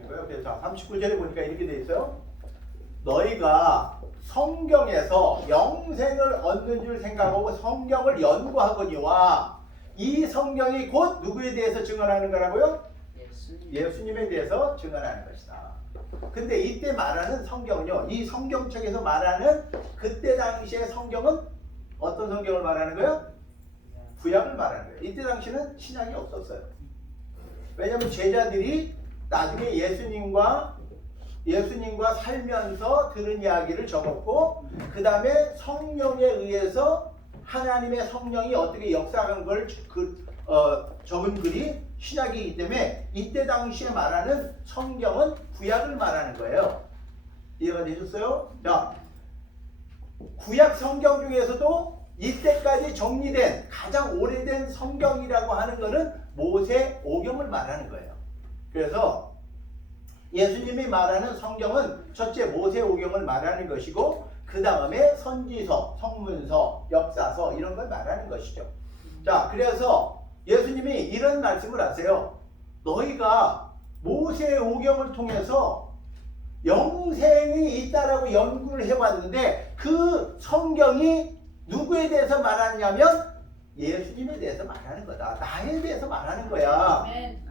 말씀인 거예요. 그래서 자, 39절에 보니까 이렇게 돼 있어요. 너희가 성경에서 영생을 얻는 줄 생각하고 성경을 연구하거니와 이 성경이 곧 누구에 대해서 증언하는 거라고요? 예수님에 대해서 증언하는 것이다. 근데 이때 말하는 성경은요, 이 성경책에서 말하는 그때 당시의 성경은 어떤 성경을 말하는 거예요? 구약을 말하는 거예요. 이때 당시는 신약이 없었어요. 왜냐하면 제자들이 나중에 예수님과 살면서 들은 이야기를 적었고, 그 다음에 성령에 의해서 하나님의 성령이 어떻게 역사한 걸 적은 글이 신약이기 때문에 이때 당시에 말하는 성경은 구약을 말하는 거예요. 이해가 되셨어요? 자, 구약 성경 중에서도 이때까지 정리된 가장 오래된 성경이라고 하는 것은 모세오경을 말하는 거예요. 그래서 예수님이 말하는 성경은 첫째 모세오경을 말하는 것이고, 그 다음에 선지서, 성문서, 역사서 이런 걸 말하는 것이죠. 자, 그래서 예수님이 이런 말씀을 하세요. 너희가 모세오경을 통해서 영생이 있다라고 연구를 해왔는데 그 성경이 누구에 대해서 말하느냐면 예수님에 대해서 말하는 거다. 나에 대해서 말하는 거야. 아멘.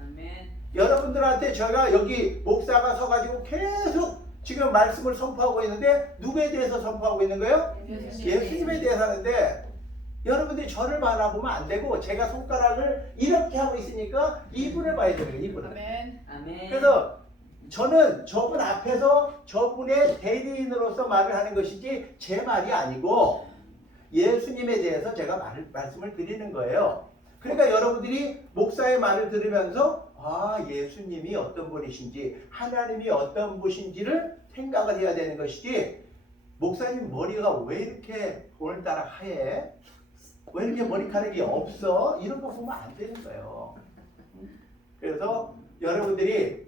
여러분들한테 제가 여기 목사가 서가지고 계속 지금 말씀을 선포하고 있는데 누구에 대해서 선포하고 있는 거예요? 예수님에 대해서 하는데 여러분들이 저를 바라보면 안 되고 제가 손가락을 이렇게 하고 있으니까 이분을 봐야 되는 거예요. 이분을. 아멘. 그래서 저는 저분 앞에서 저분의 대리인으로서 말을 하는 것이지 제 말이 아니고 예수님에 대해서 제가 말씀을 드리는 거예요. 그러니까 여러분들이 목사의 말을 들으면서 예수님이 어떤 분이신지 하나님이 어떤 분이신지를 생각을 해야 되는 것이지 목사님 머리가 왜 이렇게 오늘따라 하얘? 왜 이렇게 머리카락이 없어? 이런 거 보면 안 되는 거예요. 그래서 여러분들이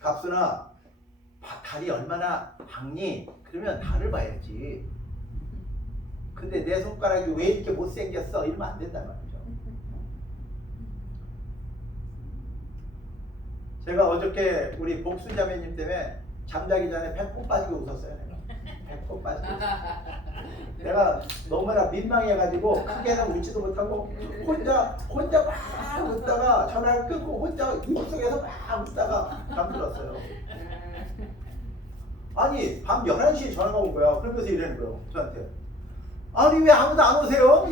갑순아 달이 얼마나 밝니? 그러면 달을 봐야지. 근데 내 손가락이 왜 이렇게 못생겼어? 이러면 안 된단 말이죠. 제가 어저께 우리 복수자매님 때문에 잠자기 전에 배꼽 빠지고 웃었어요. 내가. 배꼽 빠지고 내가 너무나 민망해가지고 크게는 웃지도 못하고 혼자 막 웃다가 전화를 끊고 혼자 입속에서 막 웃다가 잠들었어요. 아니 밤 11시에 전화가 온 거야. 그러면서 이러는 거예요. 저한테. 아니 왜 아무도 안 오세요?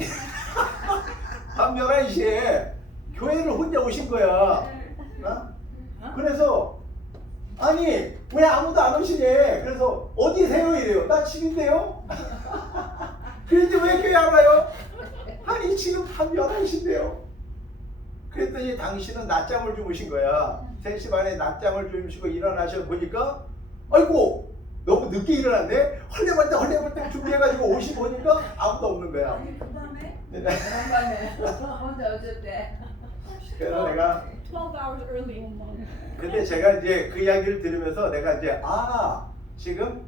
밤 11시에 교회를 혼자 오신 거야. 그래서 아니 왜 아무도 안 오시니? 그래서 어디세요? 이래요. 나 집인데요? 그런데 왜 교회 안 와요? 아니 지금 밤 11시인데요. 그랬더니 당신은 낮잠을 주무신 거야. 3시 반에 낮잠을 주무시고 일어나셔 보니까 아이고 너무 늦게 일어났네. 헐레벌떡 준비해가지고 오시 보니까 아무도 없는 거야. 아니 그 밤에? 네. 혼자 어쨌대. 그래서 내가 12 hours early. 근데 제가 이제 그 이야기를 들으면서 내가 이제 지금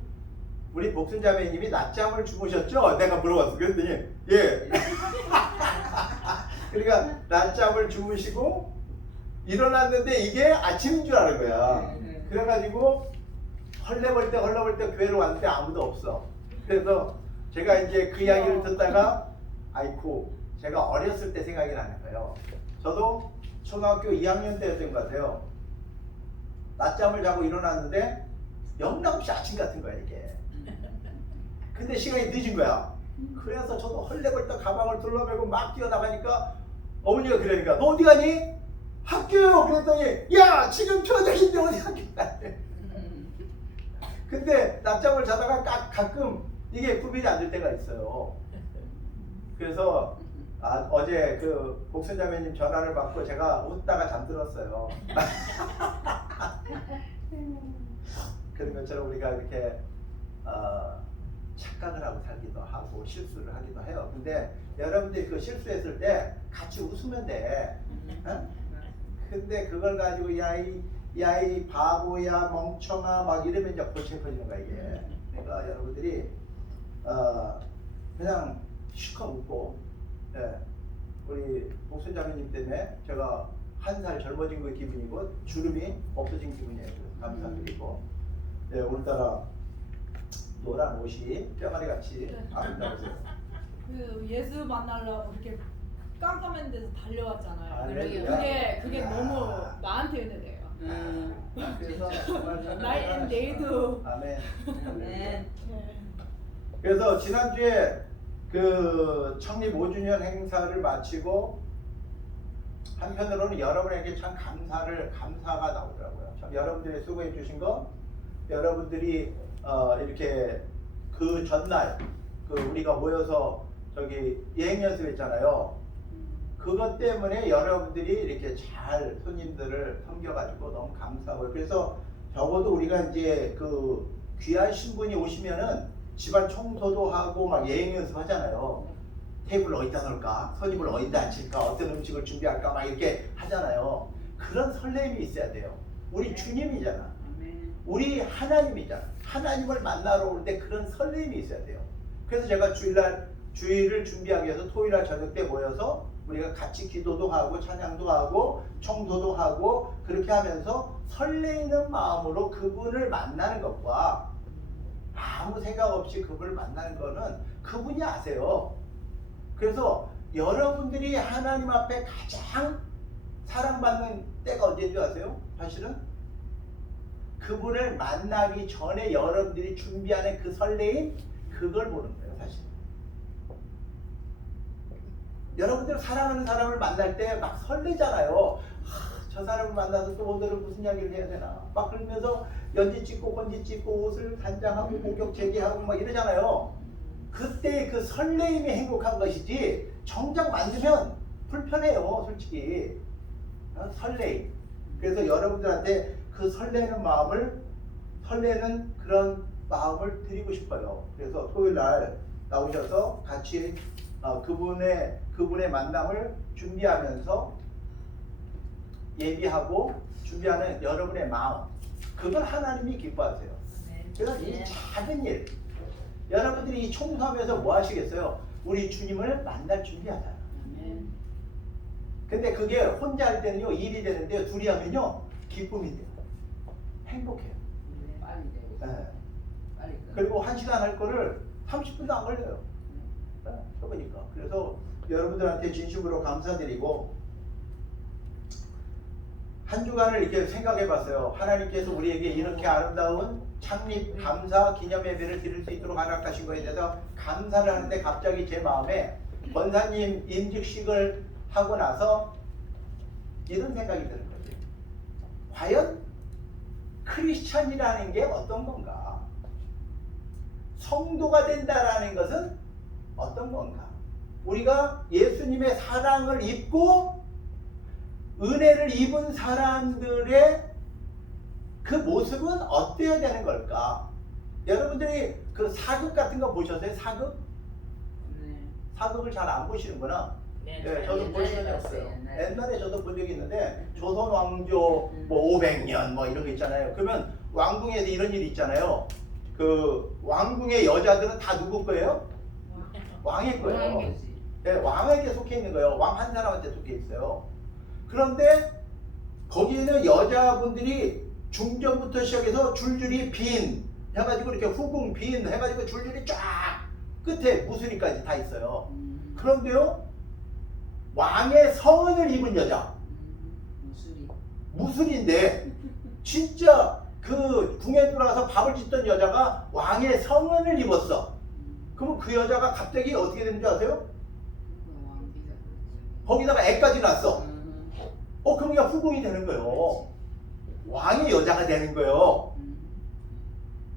우리 복순자매님이 낮잠을 주무셨죠? 내가 물어봤어. 그랬더니 예. 그러니까 낮잠을 주무시고 일어났는데 이게 아침인 줄 아는 거야. 그래가지고 헐레벌떡 교회로 왔는데 아무도 없어. 그래서 제가 이제 그 이야기를 듣다가 아이쿠 제가 어렸을 때 생각이 나는 거예요. 저도 초등학교 2학년 때였던 것 같아요. 낮잠을 자고 일어났는데 영락없이 아침 같은 거야 이게. 근데 시간이 늦은 거야. 그래서 저도 헐레벌떡 가방을 둘러매고 막 뛰어나가니까 어머니가 그러니까 너 어디 가니? 학교요. 그랬더니 야 지금 저녁인데 어디 학교 가니? 근데 낮잠을 자다가 가끔 이게 구별이 안 될 때가 있어요. 그래서 어제 그 복순자매님 전화를 받고 제가 웃다가 잠들었어요. 그런 것처럼 우리가 이렇게 착각을 하고 살기도 하고 실수를 하기도 해요. 근데 여러분들이 그 실수했을 때 같이 웃으면 돼. 근데 그걸 가지고 야이 바보야 멍청아 막 이러면 이제 골치 아파지는 거야 이게. 그러니까 여러분들이 그냥 실컷 웃고 우리 복순자매님 때문에 제가 한 살 젊어진 그 기분이고 주름이 없어진 기분이에요. 감사드리고 네, 오늘따라 노란 옷이 뼈마리 같이 아름다우세요. 그 예수 만나려고 이렇게 깜깜한 데서 달려왔잖아요. 할렐루야. 그게 너무 나한테 은혜돼요. 그래서 Night and day도. 아멘. 아멘. 네. 그래서 지난주에 그 창립 5주년 행사를 마치고 한편으로는 여러분에게 참 감사가 나오더라고요. 참 여러분들이 수고해 주신 거, 여러분들이 이렇게 그 전날 그 우리가 모여서 저기 예행 연습했잖아요. 그것 때문에 여러분들이 이렇게 잘 손님들을 섬겨가지고 너무 감사하고요. 그래서 적어도 우리가 이제 그 귀하신 분이 오시면은 집안 청소도 하고 막 예행 연습 하잖아요. 테이블을 어디다 놓을까, 손님을 어디다 앉힐까, 어떤 음식을 준비할까 막 이렇게 하잖아요. 그런 설렘이 있어야 돼요. 우리 주님이잖아. 우리 하나님이잖아. 하나님을 만나러 올 때 그런 설렘이 있어야 돼요. 그래서 제가 주일을 준비하기 위해서 토요일날 저녁 때 모여서 우리가 같이 기도도 하고 찬양도 하고 청소도 하고 그렇게 하면서 설레이는 마음으로 그분을 만나는 것과 아무 생각 없이 그분을 만나는 거는 그분이 아세요. 그래서 여러분들이 하나님 앞에 가장 사랑받는 때가 언제인 줄 아세요? 사실은 그분을 만나기 전에 여러분들이 준비하는 그 설레임, 그걸 보는 거예요, 사실. 여러분들 사랑하는 사람을 만날 때 막 설레잖아요. 저 사람을 만나서 또 오늘은 무슨 이야기를 해야 되나. 막 그러면서 연지 찍고 건지 찍고 옷을 단장하고 목욕 재개하고 막 이러잖아요. 그때 그 설레임이 행복한 것이지 정작 만들면 불편해요, 솔직히. 설레임. 그래서 여러분들한테 그 설레는 그런 마음을 드리고 싶어요. 그래서 토요일 날 나오셔서 같이 그분의 만남을 준비하면서 예비하고 준비하는 여러분의 마음, 그걸 하나님이 기뻐하세요. 그래서 이 작은 일, 여러분들이 이 청소하면서 뭐 하시겠어요? 우리 주님을 만날 준비하잖아. 근데 그게 혼자 할 때는요 일이 되는데 둘이 하면요 기쁨이 돼요. 행복해요. 네. 그리고 1시간 할 거를 30분도 안 걸려요. 해보니까. 그래서 여러분들한테 진심으로 감사드리고 한 주간을 이렇게 생각해 봤어요. 하나님께서 우리에게 이렇게 아름다운 창립 감사 기념 예배를 드릴 수 있도록 허락하신 거에 대해서 감사를 하는데 갑자기 제 마음에 권사님 임직식을 하고 나서 이런 생각이 드는 거죠. 과연 크리스찬이라는 게 어떤 건가? 성도가 된다라는 것은 어떤 건가? 우리가 예수님의 사랑을 입고 은혜를 입은 사람들의 그 모습은 어때야 되는 걸까? 여러분들이 그 사극 같은 거 보셨어요? 사극? 사극을 잘 안 보시는구나. 네, 저도 볼 시간이 없어요. 옛날에 저도 본 적이 있는데 조선 왕조 뭐 500년 뭐 이런 거 있잖아요. 그러면 왕궁에서 이런 일이 있잖아요. 그 왕궁의 여자들은 다 누구 거예요? 왕의 거예요. 네, 왕에게 속해 있는 거예요. 왕 한 사람한테 속해 있어요. 그런데 거기에는 여자분들이 중전부터 시작해서 줄줄이 빈 해가지고 이렇게 후궁 빈 해가지고 줄줄이 쫙 끝에 무수리까지 다 있어요. 그런데요 왕의 성은을 입은 여자 무술인데 진짜 그 궁에 들어가서 밥을 짓던 여자가 왕의 성은을 입었어. 그러면 그 여자가 갑자기 어떻게 되는 줄 아세요? 거기다가 애까지 낳았어. 그럼 그냥 후궁이 되는 거예요. 왕의 여자가 되는 거예요.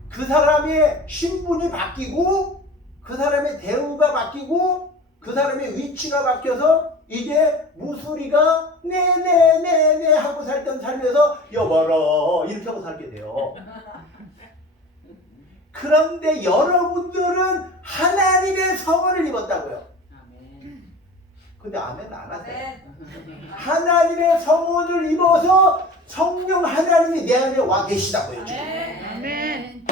그 사람의 신분이 바뀌고 그 사람의 대우가 바뀌고 그 사람의 위치가 바뀌어서 이제 무수리가 네네네네 하고 살던 삶에서 여봐라 이렇게 하고 살게 돼요. 그런데 여러분들은 하나님의 성을 입었다고요. 근데 아멘 안 하세요. 하나님의 성원을 입어서 성령 하나님이 내 안에 와 계시다고요. 지금. 아멘.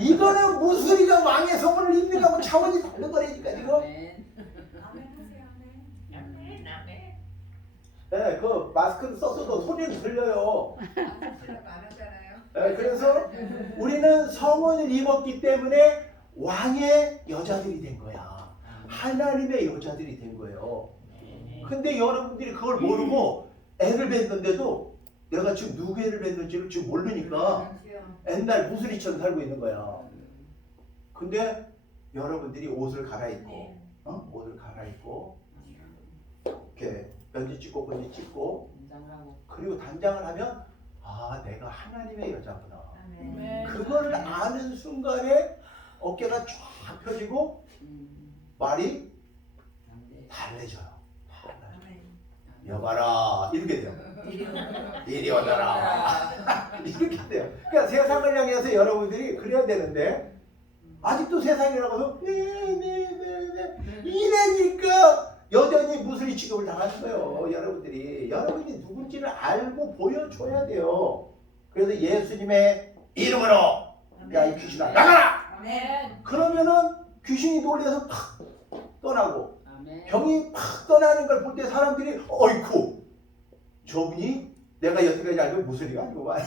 이거는 무수리가 왕의 성원을 입는 거하고 차원이 다른 거라니까 지금. 네, 그 마스크를 썼어도 소리는 들려요. 아저씨라고 안 하잖아요. 네, 그래서 우리는 성원을 입었기 때문에 왕의 여자들이 된 거야. 하나님의 여자들이 된 거예요. 근데 여러분들이 그걸 모르고 애를 뱉는데도 내가 지금 누구 애를 뱉는지를 지금 모르니까 옛날 무수리처럼 살고 있는 거야. 근데 여러분들이 옷을 갈아입고, 옷을 갈아입고, 이렇게 면지 찍고 번지 찍고, 그리고 단장을 하면 아, 내가 하나님의 여자구나. 네. 그걸 아는 순간에 어깨가 쫙 펴지고 말이 달래져요. 여봐라 이렇게 돼요. 이리 오너라 이렇게 돼요. 그러니까 세상을 향해서 여러분들이 그래야 되는데 아직도 세상에 나가서 네네네네 이래니까 여전히 무수리 취급을 당하는 거예요. 여러분이 누군지를 알고 보여줘야 돼요. 그래서 예수님의 이름으로 야 이 귀신아 나가라. 아멘. 그러면은 귀신이 놀라서 팍 떠나고 병이 팍 떠나는 걸 볼 때 사람들이 어이쿠 저분이 내가 여태까지 알던 무술이가 아니구만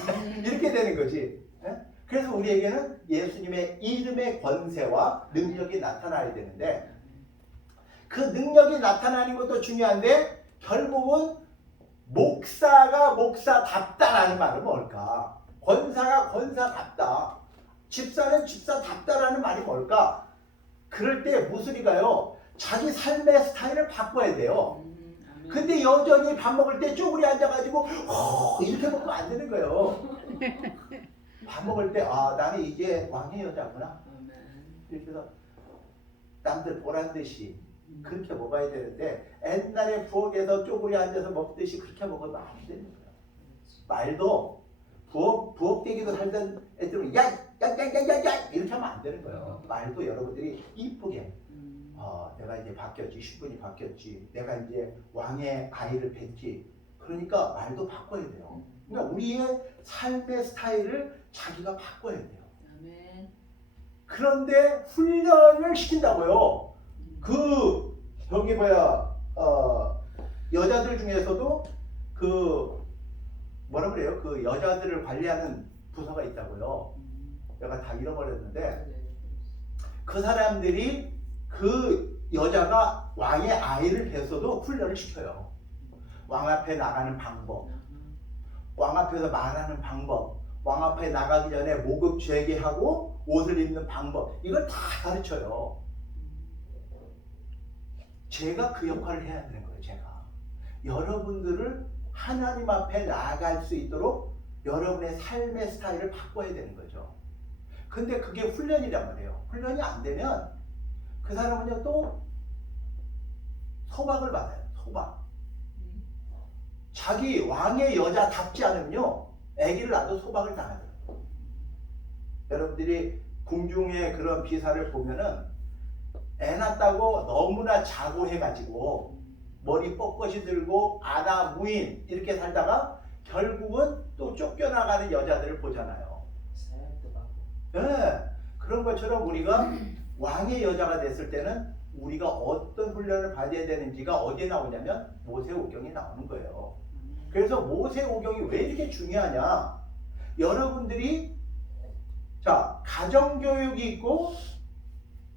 이렇게 되는 거지. 그래서 우리에게는 예수님의 이름의 권세와 능력이 나타나야 되는데 그 능력이 나타나는 것도 중요한데 결국은 목사가 목사답다라는 말은 뭘까? 권사가 권사답다. 집사는 집사답다라는 말이 뭘까? 그럴 때 무술이가요 자기 삶의 스타일을 바꿔야 돼요. 근데 여전히 밥 먹을 때 쪼그리 앉아가지고 이렇게 먹으면 안 되는 거예요. 밥 먹을 때 아 나는 이제 왕의 여자구나 이렇게 해서 남들 보란 듯이 그렇게 먹어야 되는데 옛날에 부엌에서 쪼그리 앉아서 먹듯이 그렇게 먹으면 안 되는 거예요. 말도 부엌대기도 살던 애들은 야야야야야야 이렇게 하면 안 되는 거예요. 말도 여러분들이 이쁘게 내가 이제 바뀌었지, 신분이 바뀌었지, 내가 이제 왕의 아이를 뵀지. 그러니까 말도 바꿔야 돼요. 그러니까 우리의 삶의 스타일을 자기가 바꿔야 돼요. 그런데 훈련을 시킨다고요. 저기 여자들 중에서도 뭐라 그래요? 그 여자들을 관리하는 부서가 있다고요. 내가 다 잃어버렸는데 그 사람들이 그 여자가 왕의 아이를 뵈서도 훈련을 시켜요. 왕 앞에 나가는 방법, 왕 앞에서 말하는 방법, 왕 앞에 나가기 전에 목욕 재개하고 옷을 입는 방법, 이걸 다 가르쳐요. 제가 그 역할을 해야 되는 거예요. 제가 여러분들을 하나님 앞에 나아갈 수 있도록 여러분의 삶의 스타일을 바꿔야 되는 거죠. 근데 그게 훈련이란 말이에요. 훈련이 안 되면 그 사람은요 또 소박을 받아요. 소박. 자기 왕의 여자답지 않으면요 아기를 낳아도 소박을 당하죠. 여러분들이 궁중의 그런 비사를 보면은 애 낳았다고 너무나 자고해가지고 머리 뻣뻣이 들고 아나 무인 이렇게 살다가 결국은 또 쫓겨나가는 여자들을 보잖아요. 네, 그런 것처럼 우리가 왕의 여자가 됐을 때는 우리가 어떤 훈련을 받아야 되는지가 어디에 나오냐면 모세오경에 나오는 거예요. 그래서 모세오경이 왜 이렇게 중요하냐? 여러분들이 자 가정교육이 있고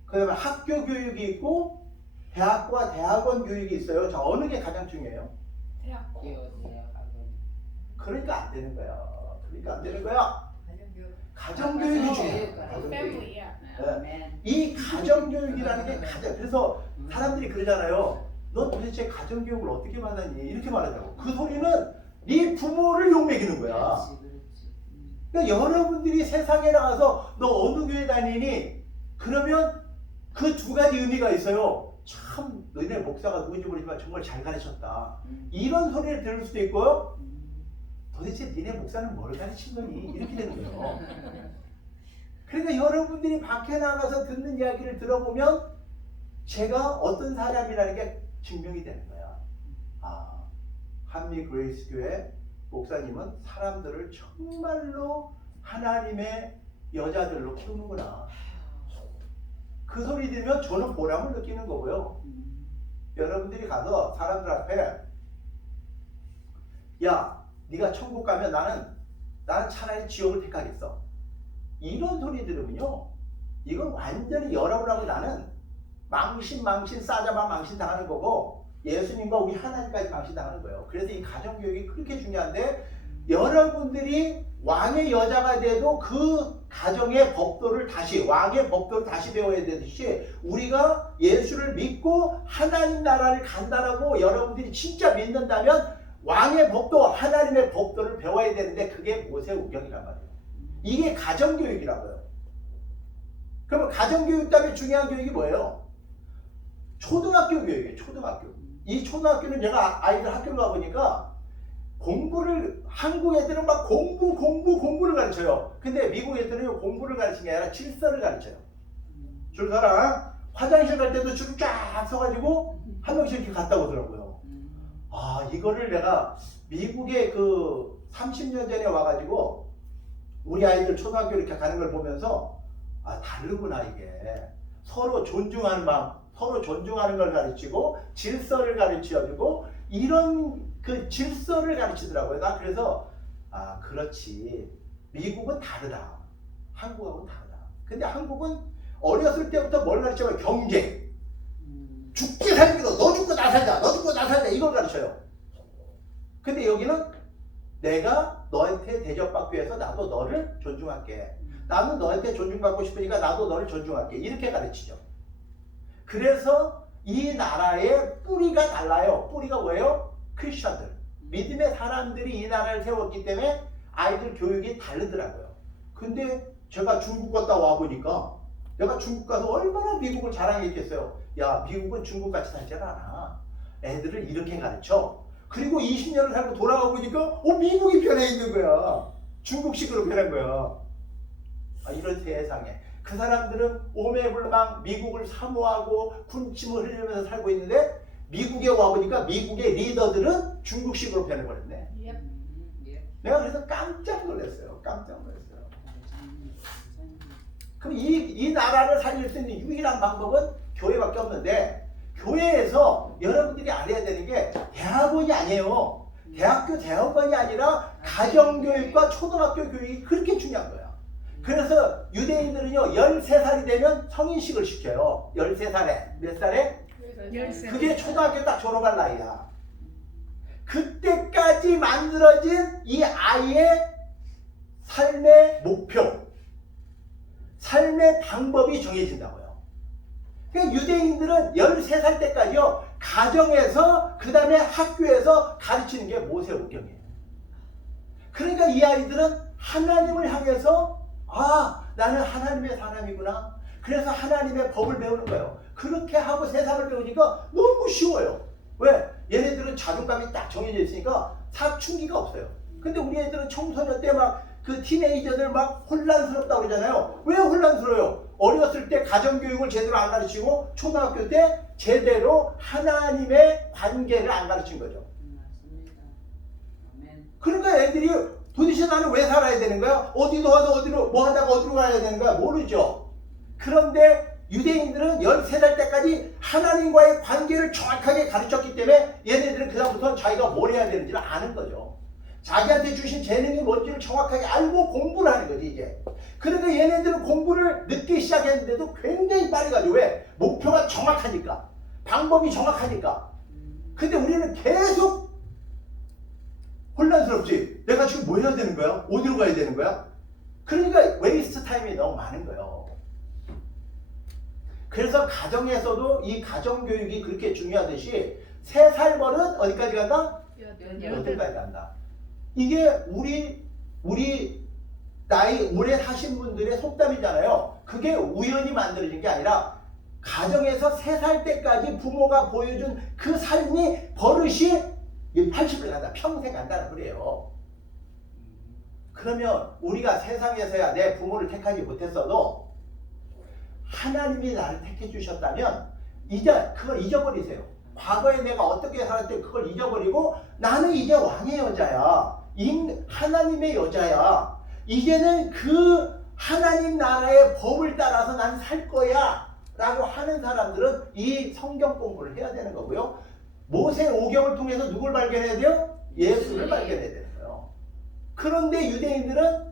그 다음에 학교 교육이 있고 대학과 대학원 교육이 있어요. 자 어느 게 가장 중요해요? 대학. 그러니까 안 되는 거야. 그러니까 안 되는 거야. 가정교육이 중요해요. 가정교육. 패밀리야. 네. 이 가정교육이라는 게 가장 그래서 사람들이 그러잖아요. 너 도대체 가정교육을 어떻게 받았니? 이렇게 말하자고. 그 소리는 네 부모를 욕먹이는 거야. 그러니까 여러분들이 세상에 나가서 너 어느 교회 다니니? 그러면 그 두 가지 의미가 있어요. 참 너네 목사가 누군지 모르지만 정말 잘 가르쳤다. 이런 소리를 들을 수도 있고요. 도대체 니네 목사는 뭘 가르친 거니? 이렇게 되는 거예요. 그러니까 여러분들이 밖에 나가서 듣는 이야기를 들어보면 제가 어떤 사람이라는 게 증명이 되는 거야. 아, 한미 그레이스 교회 목사님은 사람들을 정말로 하나님의 여자들로 키우는구나. 그 소리 들으면 저는 보람을 느끼는 거고요. 여러분들이 가서 사람들 앞에 야, 네가 천국 가면 나는 차라리 지옥을 택하겠어. 이런 소리 들으면요, 이건 완전히 여러분하고 나는 망신 싸잡아 망신 당하는 거고, 예수님과 우리 하나님까지 망신 당하는 거예요. 그래서 이 가정교육이 그렇게 중요한데, 여러분들이 왕의 여자가 돼도 그 가정의 법도를 왕의 법도를 다시 배워야 되듯이, 우리가 예수를 믿고 하나님 나라를 간다라고 여러분들이 진짜 믿는다면 왕의 법도, 하나님의 법도를 배워야 되는데, 그게 모세오경이란 말이에요. 이게 가정교육이라고요. 그러면 가정교육 다음에 중요한 교육이 뭐예요? 초등학교 교육이에요. 초등학교. 이 초등학교는 제가 아이들 학교를 가보니까 공부를, 한국 애들은 막 공부를 가르쳐요. 근데 미국 애들은 공부를 가르치는 게 아니라 질서를 가르쳐요. 줄 서라. 화장실 갈 때도 줄 쫙 서가지고 한 명씩 이렇게 갔다 오더라고요. 아, 이거를 내가 미국에 그 30년 전에 와가지고 우리 아이들 초등학교 이렇게 가는 걸 보면서, 아, 다르구나 이게. 서로 존중하는 마음, 서로 존중하는 걸 가르치고 질서를 가르쳐주고 이런 그 질서를 가르치더라고요. 나 그래서, 아, 그렇지, 미국은 다르다, 한국하고는 다르다. 근데 한국은 어렸을 때부터 뭘 가르쳐요? 경쟁. 죽기 살기로 너 죽고 나 살자, 너 죽고 나 살자, 이걸 가르쳐요. 근데 여기는 내가 너한테 대접받기 위해서 나도 너를 존중할게. 나는 너한테 존중받고 싶으니까 나도 너를 존중할게. 이렇게 가르치죠. 그래서 이 나라의 뿌리가 달라요. 뿌리가 뭐예요? 크리스천들, 믿음의 사람들이 이 나라를 세웠기 때문에 아이들 교육이 다르더라고요. 근데 제가 중국 갔다 와보니까, 내가 중국 가서 얼마나 미국을 자랑했겠어요. 야, 미국은 중국같이 살지 않아. 애들을 이렇게 가르쳐. 그리고 20년을 살고 돌아와 보니까 미국이 변해 있는 거야. 중국식으로 변한 거야. 아, 이런 세상에 그 사람들은 오매불망 미국을 사모하고 군침을 흘리면서 살고 있는데, 미국에 와보니까 미국의 리더들은 중국식으로 변해버렸네. 내가 그래서 깜짝 놀랐어요. 깜짝 놀랐어요. 그럼 이 나라를 살릴 수 있는 유일한 방법은 교회밖에 없는데, 교회에서 여러분들이 알아야 되는 게 대학원이 아니에요. 대학교 대학원이 아니라 가정교육과 초등학교 교육이 그렇게 중요한 거야. 그래서 유대인들은요, 13살이 되면 성인식을 시켜요. 13살에. 몇 살에? 13. 그게 초등학교 딱 졸업할 나이야. 그때까지 만들어진 이 아이의 삶의 목표, 삶의 방법이 정해진다고요. 그러니까 유대인들은 13살 때까지요, 가정에서, 그 다음에 학교에서 가르치는 게 모세오경이에요. 그러니까 이 아이들은 하나님을 향해서, 아, 나는 하나님의 사람이구나. 그래서 하나님의 법을 배우는 거예요. 그렇게 하고 세상을 배우니까 너무 쉬워요. 왜? 얘네들은 자존감이 딱 정해져 있으니까 사춘기가 없어요. 근데 우리 애들은 청소년 때 막 그 티네이저들 막 혼란스럽다고 그러잖아요. 왜 혼란스러워요? 어렸을 때 가정교육을 제대로 안 가르치고 초등학교 때 제대로 하나님의 관계를 안 가르친 거죠. 그러니까 애들이 도대체 나는 왜 살아야 되는 거야? 어디로 와서 어디로, 뭐 하다가 어디로 가야 되는 거야? 모르죠. 그런데 유대인들은 13살 때까지 하나님과의 관계를 정확하게 가르쳤기 때문에 얘네들은 그다음부터 자기가 뭘 해야 되는지를 아는 거죠. 자기한테 주신 재능이 뭔지를 정확하게 알고 공부를 하는 거지, 이제. 그러니까 얘네들은 공부를 늦게 시작했는데도 굉장히 빨리 가죠. 왜? 목표가 정확하니까. 방법이 정확하니까. 근데 우리는 계속 혼란스럽지. 내가 지금 뭐 해야 되는 거야? 어디로 가야 되는 거야? 그러니까 웨이스트 타임이 너무 많은 거예요. 그래서 가정에서도 이 가정교육이 그렇게 중요하듯이 3살 버릇 어디까지 간다? 8까지 간다. 이게 우리 나이 오래 사신 분들의 속담이잖아요. 그게 우연히 만들어진 게 아니라 가정에서 3살 때까지 부모가 보여준 그 삶이 버릇이 80을 간다. 평생 간다는 그래요. 그러면 우리가 세상에서야 내 부모를 택하지 못했어도 하나님이 나를 택해 주셨다면 이제 그걸 잊어버리세요. 과거에 내가 어떻게 살았대 그걸 잊어버리고 나는 이제 왕의 여자야. 하나님의 여자야. 이제는 그 하나님 나라의 법을 따라서 난 살 거야 라고 하는 사람들은 이 성경 공부를 해야 되는 거고요. 모세오경을 통해서 누굴 발견해야 돼요? 예수를 발견해야 되는 거예요. 그런데 유대인들은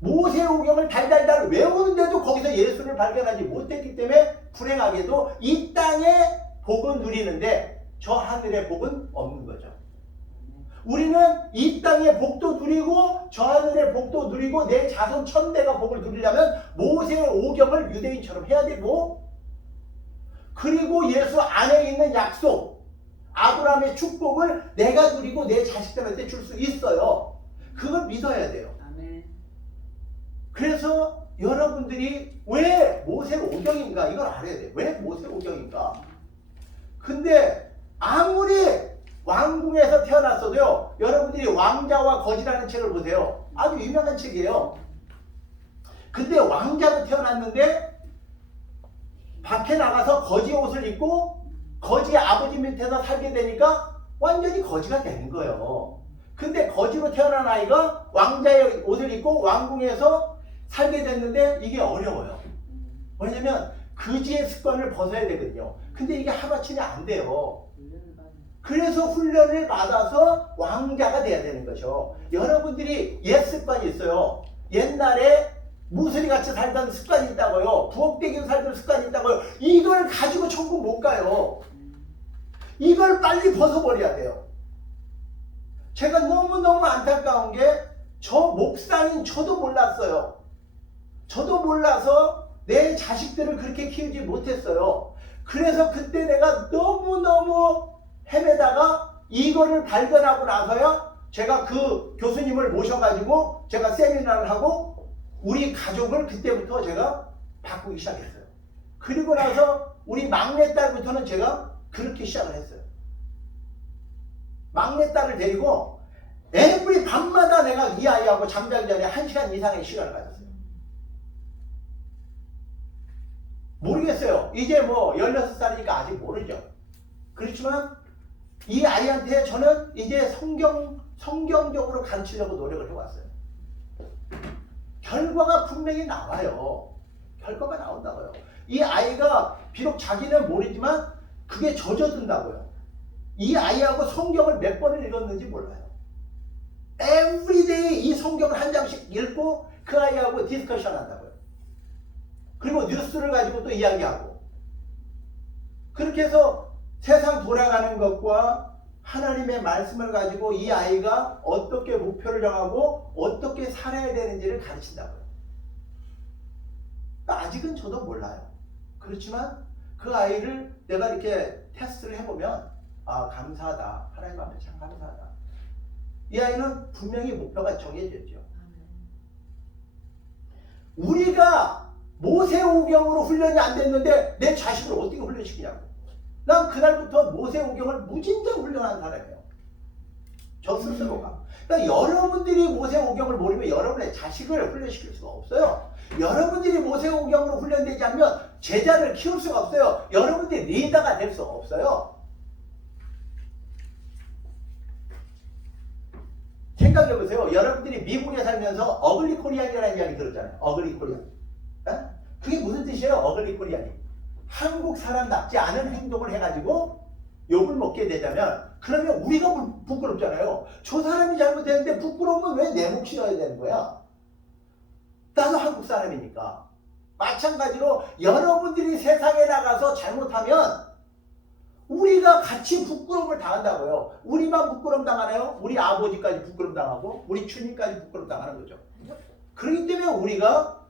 모세오경을 달달달 외우는데도 거기서 예수를 발견하지 못했기 때문에 불행하게도 이 땅의 복은 누리는데 저 하늘의 복은 없는 거죠. 우리는 이 땅의 복도 누리고 저 하늘의 복도 누리고 내 자손 천대가 복을 누리려면 모세오경을 유대인처럼 해야 되고, 그리고 예수 안에 있는 약속 아브라함의 축복을 내가 누리고 내 자식들한테 줄 수 있어요. 그걸 믿어야 돼요. 아멘. 그래서 여러분들이 왜 모세오경인가 이걸 알아야 돼요. 왜 모세오경인가? 근데 아무리 왕궁에서 태어났어도요, 여러분들이 왕자와 거지라는 책을 보세요. 아주 유명한 책이에요. 근데 왕자로 태어났는데 밖에 나가서 거지 옷을 입고 거지 아버지 밑에서 살게 되니까 완전히 거지가 되는 거예요. 근데 거지로 태어난 아이가 왕자의 옷을 입고 왕궁에서 살게 됐는데 이게 어려워요. 왜냐면 거지의 습관을 벗어야 되거든요. 근데 이게 하루아침에 안 돼요. 그래서 훈련을 받아서 왕자가 돼야 되는 거죠. 여러분들이 옛 습관이 있어요. 옛날에 무슬이같이 살던 습관이 있다고요. 부엌대기로 살던 습관이 있다고요. 이걸 가지고 천국 못 가요. 이걸 빨리 벗어버려야 돼요. 제가 너무너무 안타까운 게 저 목사인 저도 몰랐어요. 저도 몰라서 내 자식들을 그렇게 키우지 못했어요. 그래서 그때 내가 너무너무 헤매다가 이거를 발견하고 나서야 제가 그 교수님을 모셔가지고 제가 세미나를 하고 우리 가족을 그때부터 제가 바꾸기 시작했어요. 그리고 나서 우리 막내딸부터는 제가 그렇게 시작을 했어요. 막내딸을 데리고 every 밤마다 내가 이 아이하고 잠자기 전에 1시간 이상의 시간을 가졌어요. 모르겠어요. 이제 뭐 16살이니까 아직 모르죠. 그렇지만 이 아이한테 저는 이제 성경적으로 가르치려고 노력을 해왔어요. 결과가 분명히 나와요. 결과가 나온다고요. 이 아이가 비록 자기는 모르지만 그게 젖어든다고요. 이 아이하고 성경을 몇 번을 읽었는지 몰라요. Everyday 이 성경을 한 장씩 읽고 그 아이하고 디스커션 한다고요. 그리고 뉴스를 가지고 또 이야기하고, 그렇게 해서 세상 돌아가는 것과 하나님의 말씀을 가지고 이 아이가 어떻게 목표를 정하고 어떻게 살아야 되는지를 가르친다고요. 아직은 저도 몰라요. 그렇지만 그 아이를 내가 이렇게 테스트를 해보면 아, 감사하다. 하나님 앞에 참 감사하다. 이 아이는 분명히 목표가 정해졌죠. 우리가 모세오경으로 훈련이 안 됐는데 내 자식을 어떻게 훈련시키냐고. 난 그날부터 모세오경을 무진장 훈련한 사람이에요. 저 스스로가. 그러니까 여러분들이 모세오경을 모르면 여러분의 자식을 훈련시킬 수가 없어요. 여러분들이 모세오경으로 훈련되지 않으면 제자를 키울 수가 없어요. 여러분들이 리더가 될 수 없어요. 생각해보세요. 여러분들이 미국에 살면서 어글리 코리안이라는 이야기 들었잖아요. 어글리 코리안. 그게 무슨 뜻이에요? 어글리 코리안이. 한국 사람답지 않은 행동을 해가지고 욕을 먹게 되자면 그러면 우리가 부끄럽잖아요. 저 사람이 잘못했는데 부끄러우면 왜 내 몫이 져야 되는 거야? 나도 한국 사람이니까. 마찬가지로 여러분들이 세상에 나가서 잘못하면 우리가 같이 부끄러움을 당한다고요. 우리만 부끄러움 당하나요? 우리 아버지까지 부끄러움 당하고 우리 주님까지 부끄러움 당하는 거죠. 그렇기 때문에 우리가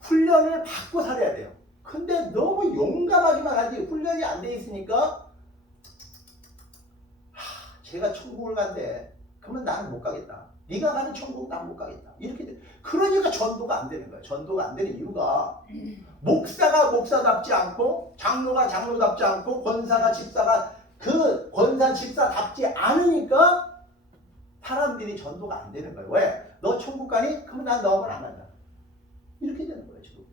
훈련을 받고 살아야 돼요. 근데 너무 용감하기만 하지 훈련이 안 돼 있으니까 제가 천국을 간대. 그러면 나는 못 가겠다. 네가 가는 천국 난 못 가겠다. 이렇게 돼. 그러니까 전도가 안 되는 거야. 전도가 안 되는 이유가 목사가 목사답지 않고 장로가 장로답지 않고 권사가 집사가 그 권사 집사답지 않으니까 사람들이 전도가 안 되는 거예요. 왜? 너 천국 가니? 그러면 난 너하고는 안 한다. 이렇게 되는 거예요. 지금.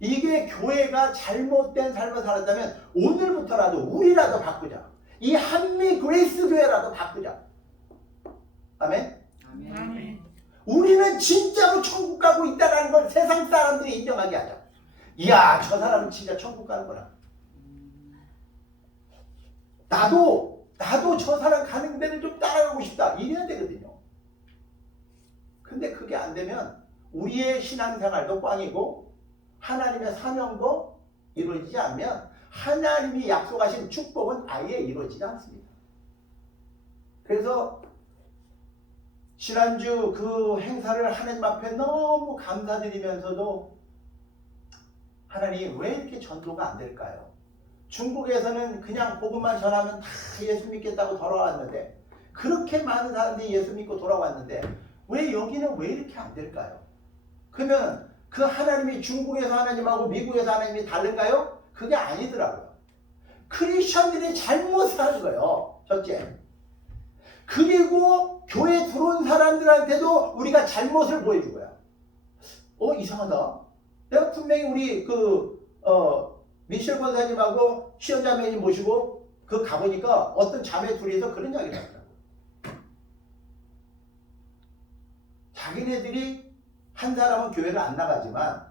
이게 교회가 잘못된 삶을 살았다면 오늘부터라도 우리라도 바꾸자. 이 한미 그레이스 교회라도 바꾸자. 아멘? 아멘. 우리는 진짜로 천국 가고 있다는 걸 세상 사람들이 인정하게 하자. 이야, 저 사람은 진짜 천국 가는구나. 나도 나도 저 사람 가는 데를 좀 따라가고 싶다 이래야 되거든요. 근데 그게 안 되면 우리의 신앙생활도 꽝이고 하나님의 사명도 이루어지지 않으면 하나님이 약속하신 축복은 아예 이루어지지 않습니다. 그래서 지난주 그 행사를 하나님 앞에 너무 감사드리면서도 하나님 왜 이렇게 전도가 안 될까요? 중국에서는 그냥 복음만 전하면 다 예수 믿겠다고 돌아왔는데 그렇게 많은 사람들이 예수 믿고 돌아왔는데 왜 여기는 왜 이렇게 안 될까요? 그러면 그 하나님이 중국에서 하나님하고 미국에서 하나님이 다른가요? 그게 아니더라고요. 크리스천들이 잘못을 하는 거예요. 첫째. 그리고 교회 들어온 사람들한테도 우리가 잘못을 보여준 거야. 이상하다. 내가 분명히 우리 미셸 권사님하고 시연자매님 모시고 가보니까 어떤 자매 둘이서 그런 이야기를 하더라고요. 자기네들이 한 사람은 교회를 안 나가지만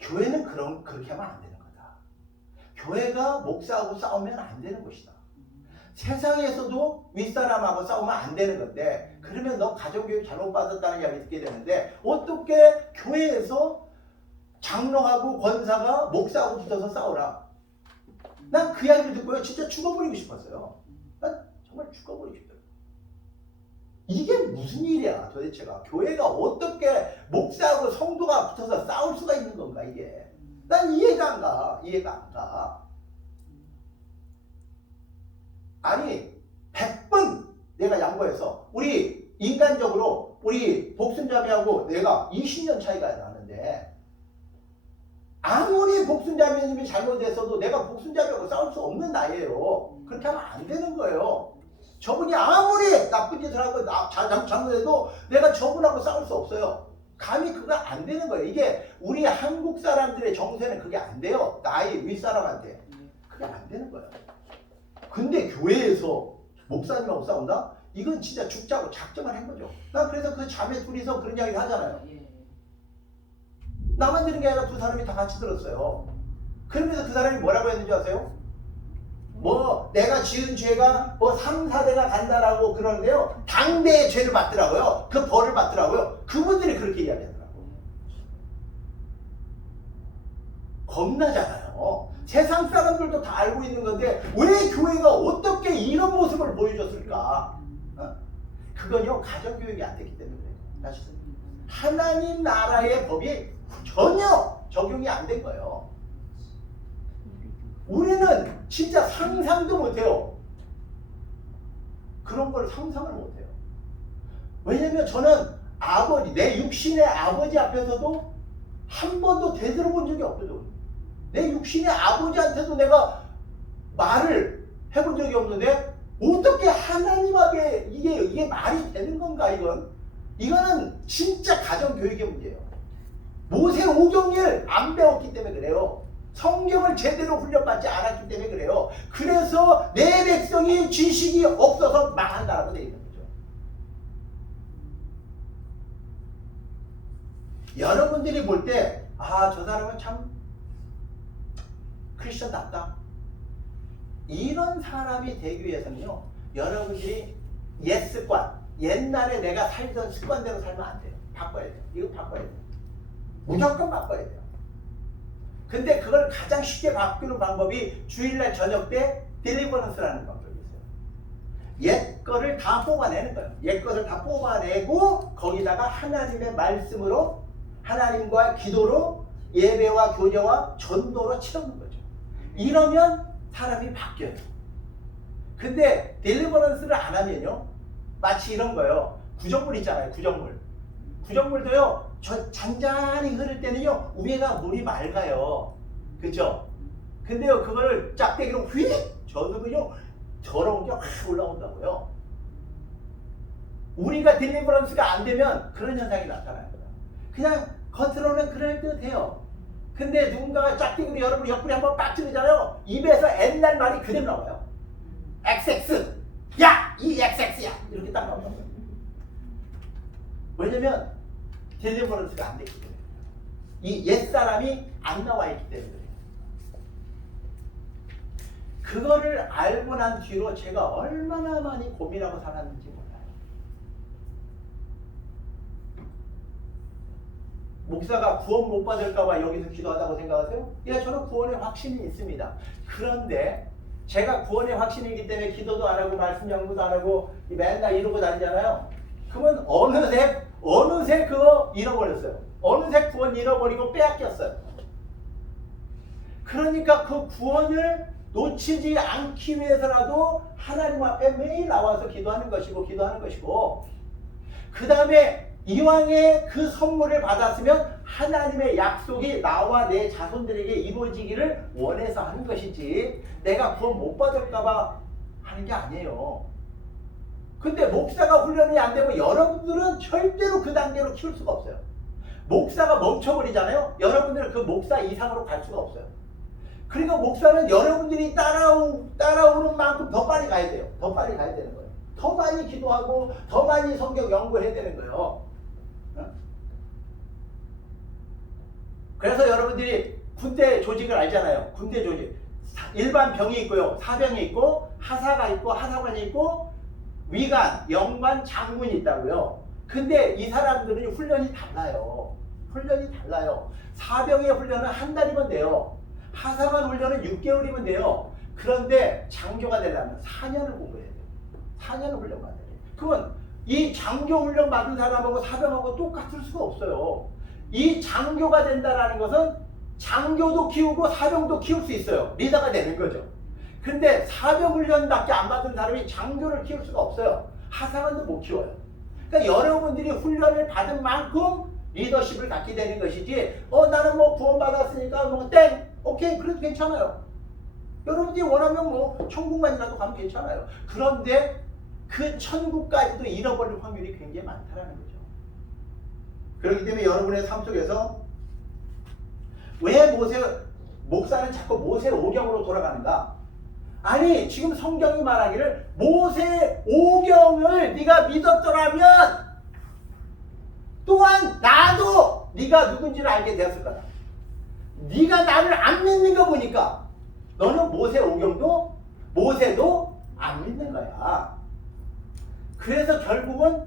교회는 그렇게 하면 안 되는 거다. 교회가 목사하고 싸우면 안 되는 것이다. 세상에서도 윗사람하고 싸우면 안 되는 건데 그러면 너 가정교육 잘못 받았다는 이야기 듣게 되는데 어떻게 교회에서 장로하고 권사가 목사하고 붙어서 싸우라. 난 그 이야기를 듣고요. 진짜 죽어버리고 싶었어요. 난 정말 죽어버리고 싶어요. 이게 무슨 일이야 도대체가. 교회가 어떻게 목사하고 성도가 붙어서 싸울 수가 있는 건가 이게. 난 이해가 안 가. 아니 100번 내가 양보해서 우리 인간적으로 우리 복순자매하고 내가 20년 차이가 나는데 아무리 복순자매님이 잘못했어도 내가 복순자매하고 싸울 수 없는 나이에요. 그렇게 하면 안 되는 거예요. 저분이 아무리 나쁜 짓을 하고 잘못해도 내가 저분하고 싸울 수 없어요. 감히 그거 안 되는 거예요. 이게 우리 한국 사람들의 정세는 그게 안 돼요. 나이 윗사람한테 그게 안 되는 거예요. 근데 교회에서 목사님하고 싸운다? 이건 진짜 죽자고 작정을 한 거죠. 난 그래서 그 자매 둘이서 그런 이야기를 하잖아요. 나만 들은 게 아니라 두 사람이 다 같이 들었어요. 그러면서 그 사람이 뭐라고 했는지 아세요? 내가 지은 죄가 3, 4대가 간다라고 그러는데요. 당대의 죄를 받더라고요. 그 벌을 받더라고요. 그분들이 그렇게 이야기하더라고요. 겁나잖아요. 세상 사람들도 다 알고 있는 건데 왜 교회가 어떻게 이런 모습을 보여줬을까? 그건요 가정교육이 안 됐기 때문에 그래요. 하나님 나라의 법이 전혀 적용이 안 된 거예요. 우리는 진짜 상상도 못해요. 그런 걸 상상을 못해요. 왜냐면 저는 내 육신의 아버지 앞에서도 한 번도 되돌아본 적이 없거든요. 내 육신의 아버지한테도 내가 말을 해본 적이 없는데 어떻게 하나님 앞에 이게 말이 되는 건가 이거는 진짜 가정교육의 문제예요. 모세 오경을 안 배웠기 때문에 그래요. 성경을 제대로 훈련받지 않았기 때문에 그래요. 그래서 내 백성이 지식이 없어서 망한다라고 되어 있는 거죠. 여러분들이 볼 때 저 사람은 참 크리스천답다. 이런 사람이 되기 위해서는요. 여러분들이 옛 습관, 옛날에 내가 살던 습관대로 살면 안 돼요. 바꿔야 돼요. 이거 바꿔야 돼요. 무조건 바꿔야 돼요. 근데 그걸 가장 쉽게 바꾸는 방법이 주일날 저녁 때 딜리버런스라는 방법이 있어요. 옛 거를 다 뽑아내는 거예요. 옛 것을 다 뽑아내고 거기다가 하나님의 말씀으로 하나님과 기도로 예배와 교제와 전도로 채우는 거죠. 이러면 사람이 바뀌어요. 근데 딜리버런스를 안 하면요. 마치 이런 거예요. 구정물 있잖아요. 구정물도요. 저 잔잔히 흐를 때는요. 위에가 물이 맑아요. 그쵸? 근데요. 그거를 짝대기로 휙 저으면요. 더러운 게 확 올라온다고요. 우리가 딜리버런스가 안 되면 그런 현상이 나타나요. 그냥 겉으로는 그럴 듯해요. 근데 누군가가 짝대기로 여러분 옆구리 한번 빡 찌르잖아요. 입에서 옛날 말이 그대로 나와요. XX. 야! 이 XX야! 이렇게 딱 나온다고요. 왜냐면 딜리버런스가 안 됐기 때문에. 이 옛사람이 안 나와 있기 때문에. 그거를 알고 난 뒤로 제가 얼마나 많이 고민하고 살았는지 몰라요. 목사가 구원 못 받을까봐 여기서 기도하다고 생각하세요? 예, 저는 구원의 확신이 있습니다. 그런데 제가 구원의 확신이기 때문에 기도도 안 하고 말씀 연구도 안 하고 맨날 이러고 다니잖아요. 그러면 어느새 그거 잃어버렸어요. 어느새 구원 잃어버리고 빼앗겼어요. 그러니까 그 구원을 놓치지 않기 위해서라도 하나님 앞에 매일 나와서 기도하는 것이고 그 다음에 이왕에 그 선물을 받았으면 하나님의 약속이 나와 내 자손들에게 이루어지기를 원해서 하는 것이지 내가 구원 못 받을까봐 하는 게 아니에요. 근데 목사가 훈련이 안 되면 여러분들은 절대로 그 단계로 키울 수가 없어요. 목사가 멈춰버리잖아요. 여러분들은 그 목사 이상으로 갈 수가 없어요. 그러니까 목사는 여러분들이 따라오는 만큼 더 빨리 가야 돼요. 더 빨리 가야 되는 거예요. 더 많이 기도하고 더 많이 성경 연구해야 되는 거예요. 그래서 여러분들이 군대 조직을 알잖아요. 군대 조직. 일반 병이 있고요. 사병이 있고 하사가 있고 하사관이 있고 위관, 영관, 장군이 있다고요. 근데 이 사람들은 훈련이 달라요. 훈련이 달라요. 사병의 훈련은 한 달이면 돼요. 하사관 훈련은 6개월이면 돼요. 그런데 장교가 되려면 4년을 공부해야 돼요. 4년을 훈련 받아야 돼요. 그건 이 장교 훈련 받은 사람하고 사병하고 똑같을 수가 없어요. 이 장교가 된다는 것은 장교도 키우고 사병도 키울 수 있어요. 리더가 되는 거죠. 근데 사병 훈련밖에 안 받은 사람이 장교를 키울 수가 없어요. 하사관도 못 키워요. 그러니까 여러분들이 훈련을 받은 만큼 리더십을 갖게 되는 것이지 나는 뭐 구원받았으니까 뭐 땡! 오케이, 그래도 괜찮아요. 여러분들이 원하면 뭐 천국만이라도 가면 괜찮아요. 그런데 그 천국까지도 잃어버릴 확률이 굉장히 많다는 거죠. 그렇기 때문에 여러분의 삶 속에서 왜 목사는 자꾸 모세 오경으로 돌아가는가? 아니, 지금 성경이 말하기를 모세 오경을 네가 믿었더라면 또한 나도 네가 누군지를 알게 되었을 거다. 네가 나를 안 믿는 거 보니까 너는 모세 오경도 모세도 안 믿는 거야. 그래서 결국은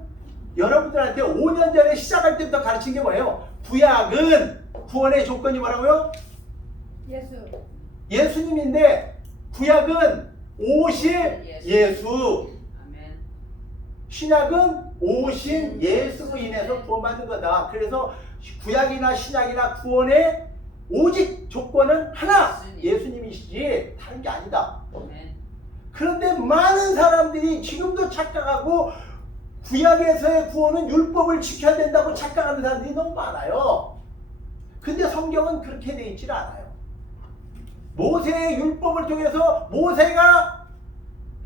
여러분들한테 5년 전에 시작할 때부터 가르친 게 뭐예요? 구약은 구원의 조건이 뭐라고요? 예수님인데 구약은 오실 예수. 신약은 오신 예수로 인해서 구원받는 거다. 그래서 구약이나 신약이나 구원의 오직 조건은 하나, 예수님이시지 다른 게 아니다. 그런데 많은 사람들이 지금도 착각하고 구약에서의 구원은 율법을 지켜야 된다고 착각하는 사람들이 너무 많아요. 근데 성경은 그렇게 되어 있질 않아요. 모세의 율법을 통해서 모세가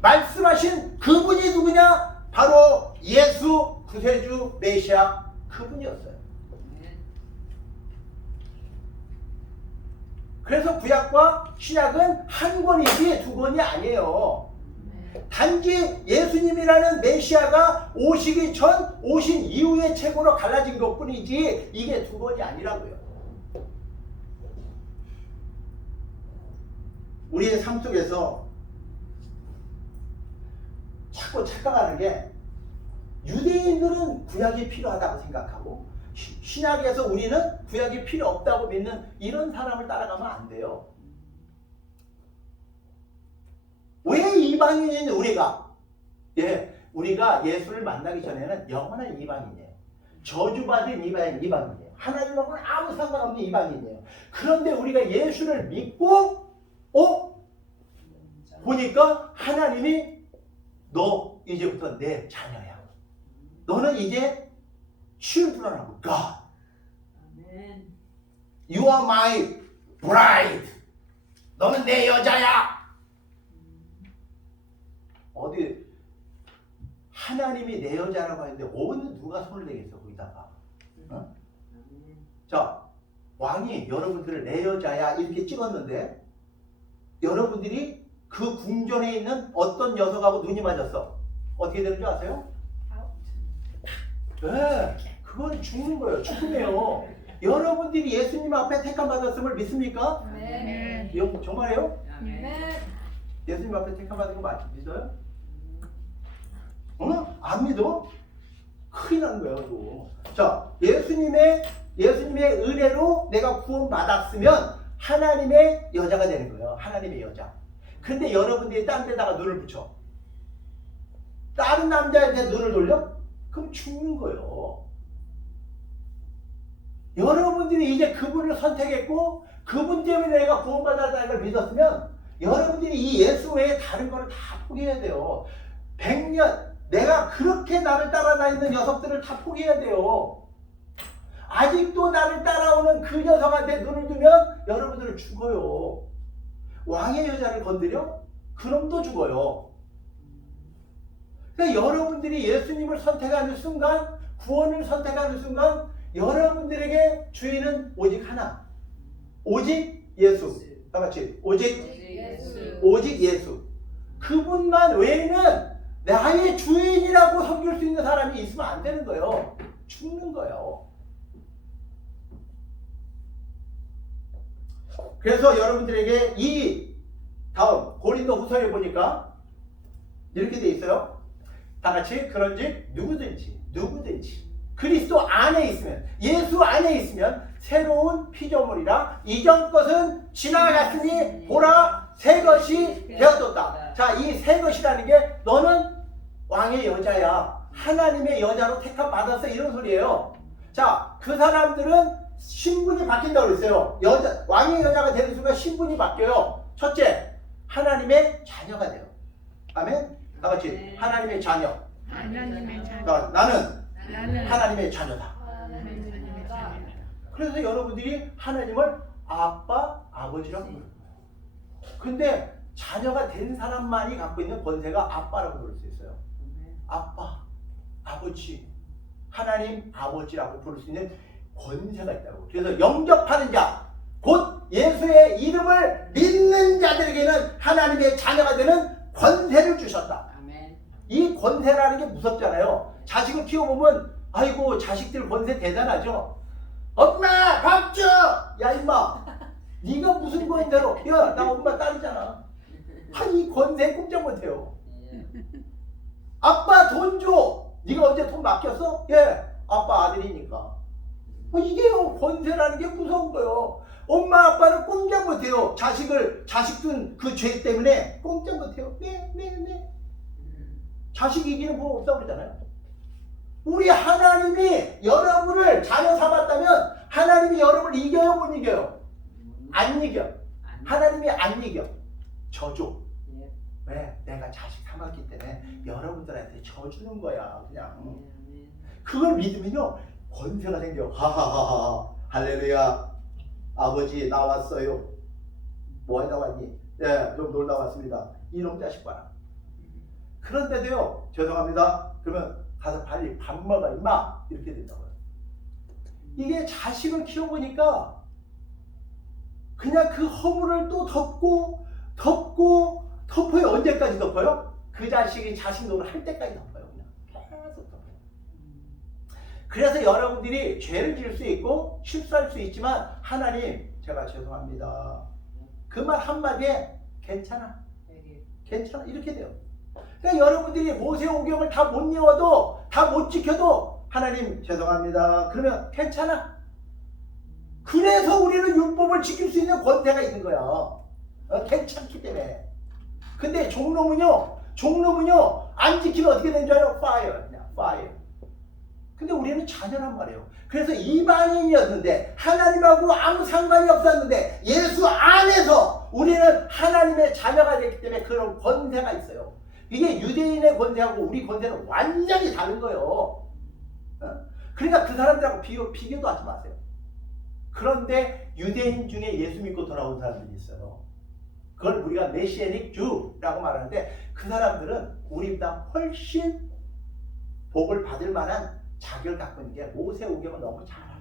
말씀하신 그분이 누구냐? 바로 예수 구세주 메시아 그분이었어요. 그래서 구약과 신약은 한 권이지 두 권이 아니에요. 단지 예수님이라는 메시아가 오시기 전 오신 이후의 책으로 갈라진 것뿐이지 이게 두 권이 아니라고요. 우리의 삶 속에서 자꾸 착각하는 게 유대인들은 구약이 필요하다고 생각하고 신약에서 우리는 구약이 필요 없다고 믿는 이런 사람을 따라가면 안 돼요. 왜 이방인인 우리가 우리가 예수를 만나기 전에는 영원한 이방인이에요. 저주받은 이방인이에요. 하나님하고는 아무 상관없는 이방인이에요. 그런데 우리가 예수를 믿고 보니까 하나님이 너 이제부터 내 자녀야. 너는 이제 children of God. You are my bride. 너는 내 여자야. 어디 하나님이 내 여자라고 하는데 어느 누가 손을 대겠어 거기다가. 자, 왕이 여러분들을 내 여자야 이렇게 찍었는데 여러분들이 그 궁전에 있는 어떤 녀석하고 눈이 맞았어. 어떻게 되는 줄 아세요? 네, 그건 죽는 거예요. 죽음이에요. 여러분들이 예수님 앞에 택함 받았음을 믿습니까? 네. 정말이에요? 네. 예수님 앞에 택함받은 거 맞지? 믿어요? 안 믿어? 큰일 난 거예요, 그거. 자, 예수님의 은혜로 내가 구원받았으면 하나님의 여자가 되는 거예요. 하나님의 여자. 근데 여러분들이 딴 데다가 눈을 붙여. 다른 남자한테 눈을 돌려? 그럼 죽는 거예요. 여러분들이 이제 그분을 선택했고 그분 때문에 내가 구원받았다는 걸 믿었으면 여러분들이 이 예수 외에 다른 거를 다 포기해야 돼요. 100년 내가 그렇게 나를 따라다니는 녀석들을 다 포기해야 돼요. 아직도 나를 따라오는 그 녀석한테 눈을 두면 여러분들은 죽어요. 왕의 여자를 건드려? 그놈도 죽어요. 그러니까 여러분들이 예수님을 선택하는 순간, 구원을 선택하는 순간 여러분들에게 주인은 오직 하나. 오직 예수. 다 같이 오직 예수. 오직 예수. 그분만 외에는 나의 주인이라고 섬길 수 있는 사람이 있으면 안 되는 거예요. 죽는 거예요. 그래서 여러분들에게 이 다음 고린도 후서에 보니까 이렇게 돼 있어요. 다 같이 그런즉 누구든지 그리스도 안에 있으면, 예수 안에 있으면 새로운 피조물이라 이전 것은 지나갔으니 보라 새 것이 되었다. 자, 이 새 것이라는 게 너는 왕의 여자야, 하나님의 여자로 택함 받았어, 이런 소리예요. 자, 그 사람들은 신분이 바뀐다고 그랬어요. 왕의 여자가 되는 순간 신분이 바뀌어요. 첫째, 하나님의 자녀가 돼요. 아멘? 다 같이 하나님의 자녀. 하나님의 자녀. 그러니까 나는 나는 하나님의 자녀다. 하나님의 자녀. 그래서 여러분들이 하나님을 아빠, 아버지라고 부르는 거예요. 근데 자녀가 된 사람만이 갖고 있는 권세가 아빠라고 부를 수 있어요. 아빠, 아버지, 하나님 아버지라고 부를 수 있는 권세가 있다고. 그래서 영접하는 자, 곧 예수의 이름을 믿는 자들에게는 하나님의 자녀가 되는 권세를 주셨다. 아멘. 이 권세라는 게 무섭잖아요. 자식을 키워보면 아이고 자식들 권세 대단하죠. 엄마 밥 줘! 야 임마 네가 무슨 권세로? 야 나 엄마 딸이잖아. 아니 권세 꼼짝 못해요. 아빠 돈 줘! 네가 언제 돈 맡겼어? 예 아빠 아들이니까. 이게요 권세라는 게 무서운 거예요. 엄마 아빠는 꼼짝 못해요. 자식 둔 그 죄 때문에 꼼짝 못해요. 네. 자식 이기는 법 없다고 그러잖아요. 우리 하나님이 여러분을 자녀 삼았다면 하나님이 여러분을 이겨요, 못 이겨요? 안 이겨. 하나님이 안 이겨. 저줘. 왜? 내가 자식 삼았기 때문에 여러분들한테 져주는 거야, 그냥. 그걸 믿으면요 권세가 생겨. 하하하하 할렐루야. 아버지 나왔어요. 뭐하니 나왔니? 네, 좀 놀다 왔습니다. 이놈 자식 봐라. 그런데도요 죄송합니다. 그러면 가서 빨리 밥 먹어 임마 이렇게 된다고요. 이게 자식을 키워보니까 그냥 그 허물을 또 덮어요. 언제까지 덮어요? 그 자식이 자식 노릇 할 때까지 덮어요. 그냥 계속 덮어요. 그래서 여러분들이 죄를 지을 수 있고 실수할 수 있지만 하나님 제가 죄송합니다. 그 말 한마디에 괜찮아 이렇게 돼요. 그러니까 여러분들이 모세오경을 다 못 외워도 다 못 지켜도 하나님 죄송합니다. 그러면 괜찮아. 그래서 우리는 율법을 지킬 수 있는 권세가 있는 거야. 괜찮기 때문에. 근데 종놈은요 안 지키면 어떻게 되는 줄 알아요? fire. 근데 우리는 자녀란 말이에요. 그래서 이방인이었는데 하나님하고 아무 상관이 없었는데 예수 안에서 우리는 하나님의 자녀가 됐기 때문에 그런 권세가 있어요. 이게 유대인의 권세하고 우리 권세는 완전히 다른 거예요. 그러니까 그 사람들하고 비교도 하지 마세요. 그런데 유대인 중에 예수 믿고 돌아온 사람들이 있어요. 그걸 우리가 메시아닉 주라고 말하는데 그 사람들은 우리보다 훨씬 복을 받을 만한 자격을 갖고 있는 게 모세오경을 너무 잘 알아.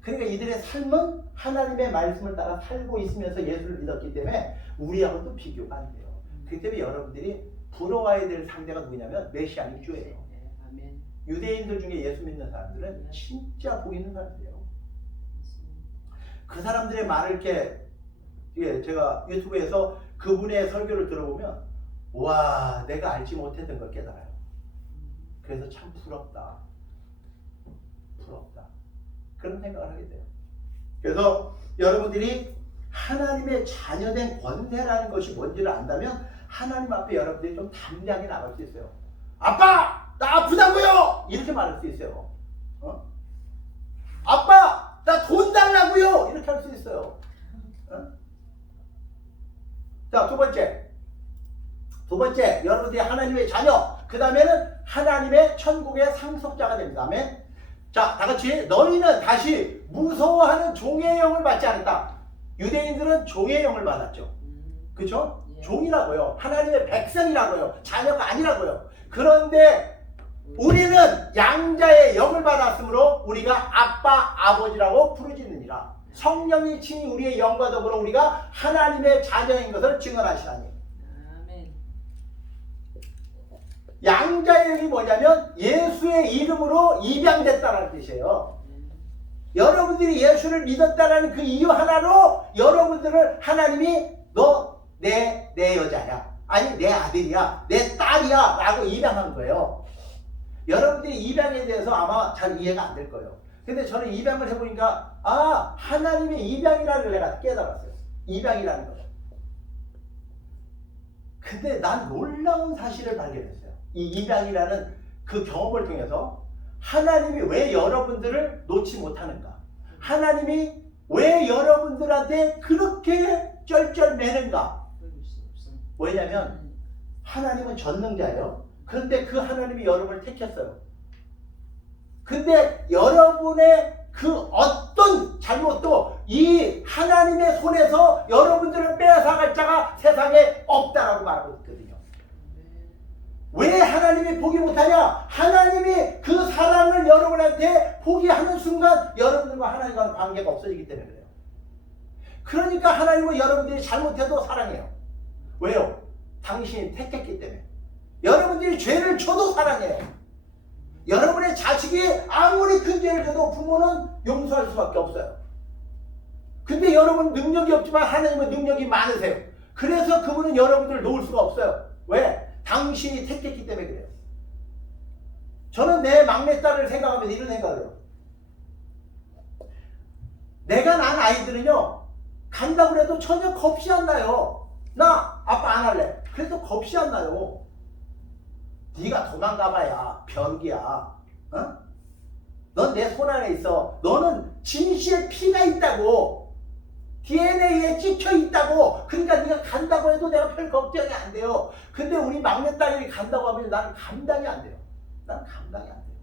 그러니까 이들의 삶은 하나님의 말씀을 따라 살고 있으면서 예수를 믿었기 때문에 우리하고는 또 비교가 안 돼요. 그렇기 때문에 여러분들이 부러워야 될 상대가 누구냐면 메시아닉 주예요. 유대인들 중에 예수 믿는 사람들은 진짜 복 있는 사람들이에요. 그 사람들의 말을 이렇게 제가 유튜브에서 그분의 설교를 들어보면 와, 내가 알지 못했던 걸 깨달아요. 그래서 참 부럽다. 부럽다. 그런 생각을 하게 돼요. 그래서 여러분들이 하나님의 자녀된 권세라는 것이 뭔지를 안다면 하나님 앞에 여러분들이 좀 담대하게 나갈 수 있어요. 아빠! 나 아프다고요! 이렇게 말할 수 있어요. 아빠! 나 돈 달라고요! 이렇게 할 수 있어요. 자, 두 번째, 여러분들이 하나님의 자녀, 그 다음에는 하나님의 천국의 상속자가 됩니다. 아멘. 자, 다 같이 너희는 다시 무서워하는 종의 영을 받지 않았다. 유대인들은 종의 영을 받았죠. 그렇죠? 종이라고요. 하나님의 백성이라고요. 자녀가 아니라고요. 그런데 우리는 양자의 영을 받았으므로 우리가 아빠, 아버지라고 부르짖느니라. 성령이 친히 우리의 영과 더불어 우리가 하나님의 자녀인 것을 증언하시나니. 아멘. 양자의 영이 뭐냐면 예수의 이름으로 입양됐다는 뜻이에요. 여러분들이 예수를 믿었다는 그 이유 하나로 여러분들을 하나님이 너 내 여자야, 아니 내 아들이야, 내 딸이야 라고 입양한 거예요. 여러분들이 입양에 대해서 아마 잘 이해가 안 될 거예요. 근데 저는 입양을 해보니까 하나님의 입양이라는 걸 내가 깨달았어요. 입양이라는 거. 근데 난 놀라운 사실을 발견했어요. 이 입양이라는 그 경험을 통해서 하나님이 왜 여러분들을 놓지 못하는가? 하나님이 왜 여러분들한테 그렇게 쩔쩔매는가? 왜냐면 하나님은 전능자예요. 그런데 그 하나님이 여러분을 택했어요. 근데 여러분의 그 어떤 잘못도 이 하나님의 손에서 여러분들을 빼앗아갈 자가 세상에 없다라고 말하고 있거든요. 왜 하나님이 포기 못하냐? 하나님이 그 사랑을 여러분한테 포기하는 순간 여러분들과 하나님과는 관계가 없어지기 때문에 그래요. 그러니까 하나님은 여러분들이 잘못해도 사랑해요. 왜요? 당신이 택했기 때문에. 여러분들이 죄를 져도 사랑해요. 여러분의 자식이 아무리 큰 죄를 져도 부모는 용서할 수밖에 없어요. 근데 여러분 능력이 없지만 하나님은 능력이 많으세요. 그래서 그분은 여러분들을 놓을 수가 없어요. 왜? 당신이 택했기 때문에 그래요. 저는 내 막내딸을 생각하면서 이런 생각을 해요. 내가 낳은 아이들은요, 간다고 해도 전혀 겁이 안 나요. 나 아빠 안 할래. 그래도 겁이 안 나요. 네가 도망가봐야 변기야. 어? 넌 내 손 안에 있어. 너는 진시의 피가 있다고. DNA에 찍혀 있다고. 그러니까 네가 간다고 해도 내가 별 걱정이 안 돼요. 근데 우리 막내딸이 간다고 하면 나는 감당이 안 돼요. 나는 감당이 안 돼요.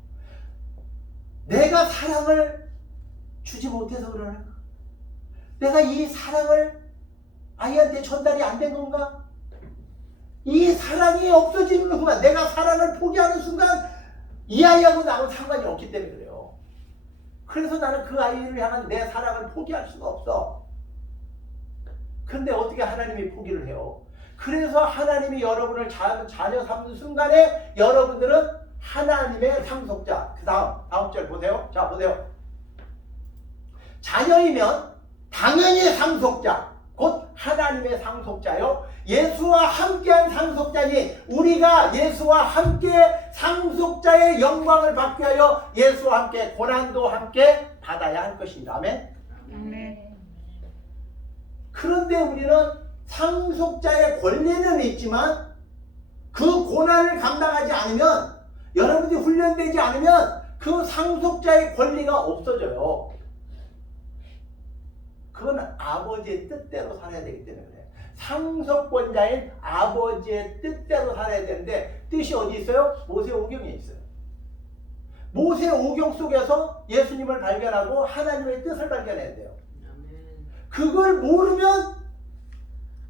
내가 사랑을 주지 못해서 그러나? 내가 이 사랑을 아이한테 전달이 안 된 건가? 이 사랑이 없어지는 순간, 내가 사랑을 포기하는 순간 이 아이하고 나하고 상관이 없기 때문에 그래요. 그래서 나는 그 아이를 향한 내 사랑을 포기할 수가 없어. 근데 어떻게 하나님이 포기를 해요? 그래서 하나님이 여러분을 자녀 삼는 순간에 여러분들은 하나님의 상속자. 그 다음 절 보세요. 자, 보세요. 자녀이면 당연히 상속자, 곧 하나님의 상속자요. 예수와 함께한 상속자니 우리가 예수와 함께 상속자의 영광을 받게 하여 예수와 함께 고난도 함께 받아야 할 것입니다. 아멘. 아멘. 그런데 우리는 상속자의 권리는 있지만 그 고난을 감당하지 않으면, 여러분들이 훈련되지 않으면 그 상속자의 권리가 없어져요. 그건 아버지의 뜻대로 살아야 되기 때문에 그래요. 상속권자인 아버지의 뜻대로 살아야 되는데, 뜻이 어디 있어요? 모세오경에 있어요. 모세오경 속에서 예수님을 발견하고 하나님의 뜻을 발견해야 돼요. 그걸 모르면